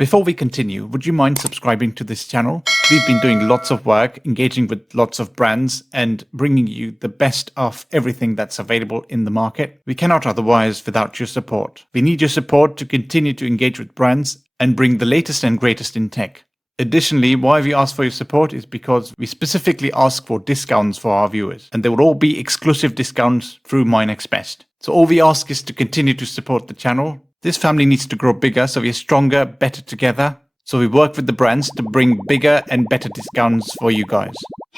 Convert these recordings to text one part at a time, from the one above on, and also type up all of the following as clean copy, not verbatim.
Before we continue, would you mind subscribing to this channel? We've been doing lots of work, engaging with lots of brands and bringing you the best of everything that's available in the market. We cannot otherwise without your support. We need your support to continue to engage with brands and bring the latest and greatest in tech. Additionally, why we ask for your support is because we specifically ask for discounts for our viewers, and there will all be exclusive discounts through My Next Best. So all we ask is to continue to support the channel. This family needs to grow bigger, so we are stronger, better together. So we work with the brands to bring bigger and better discounts for you guys.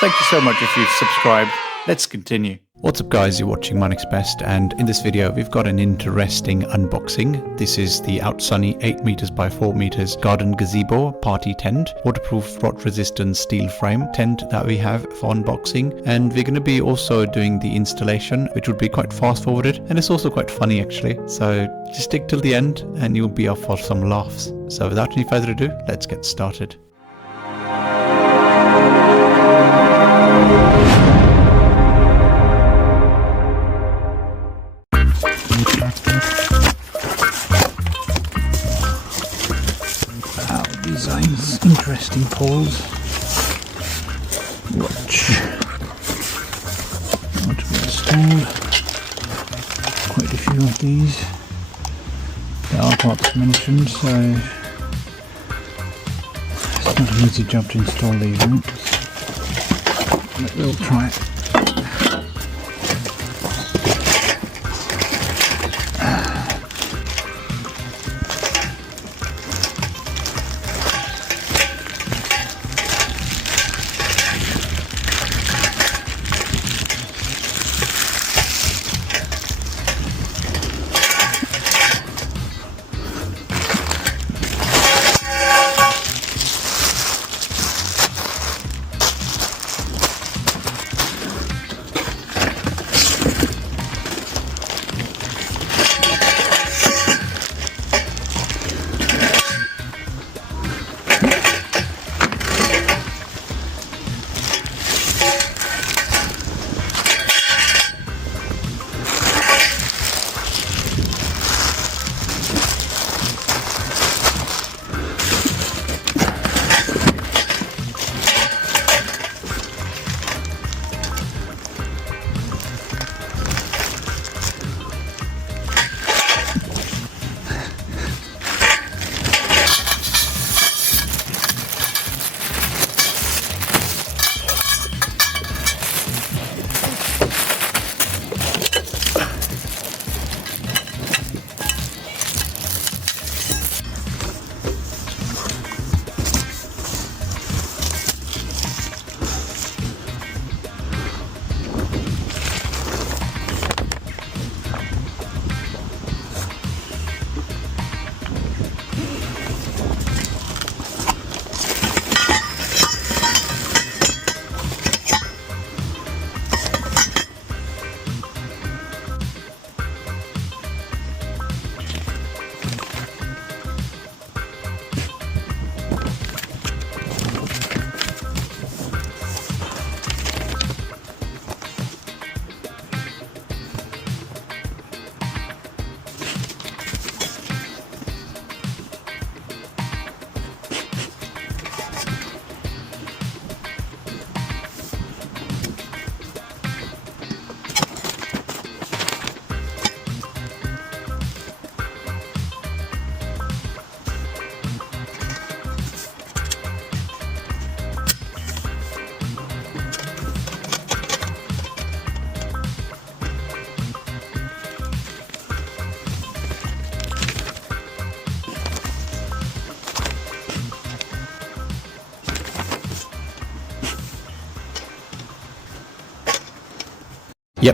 Thank you so much if you've subscribed. Let's continue. What's up guys, you're watching My Next Best, and in this video we've got an interesting unboxing. This is the Outsunny 8 meters by 4 meters garden gazebo party tent, waterproof rot resistant steel frame tent that we have for unboxing, and we're going to be also doing the installation, which would be quite fast forwarded, and it's also quite funny actually, so just stick till the end and you'll be off for some laughs. So without any further ado, let's get started. Designs, interesting poles. Watch. Not to be installed. Quite a few of these. There are parts mentioned, so it's not an easy job to install these ones. But we'll try it.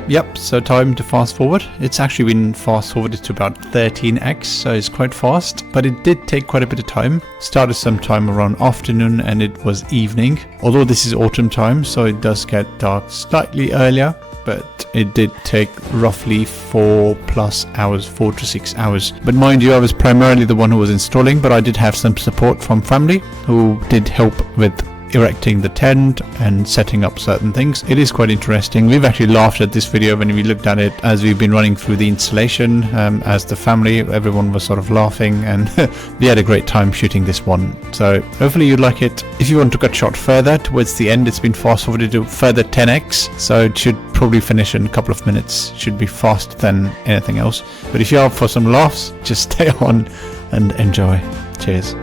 Yep, so time to fast forward. It's actually been fast forwarded to about 13x, so it's quite fast, but it did take quite a bit of time. Started sometime around afternoon and it was evening. Although this is autumn time, so it does get dark slightly earlier, but it did take roughly 4+ hours, 4 to 6 hours. But mind you, I was primarily the one who was installing, but I did have some support from family who did help with erecting the tent and setting up certain things. It is quite interesting. We've actually laughed at this video when we looked at it as we've been running through the installation. As the family, everyone was sort of laughing, and we had a great time shooting this one. So hopefully you like it. If you want to cut short further towards the end, it's been fast forwarded to further 10x, so it should probably finish in a couple of minutes. Should be faster than anything else. But if you're up for some laughs, just stay on and enjoy. Cheers.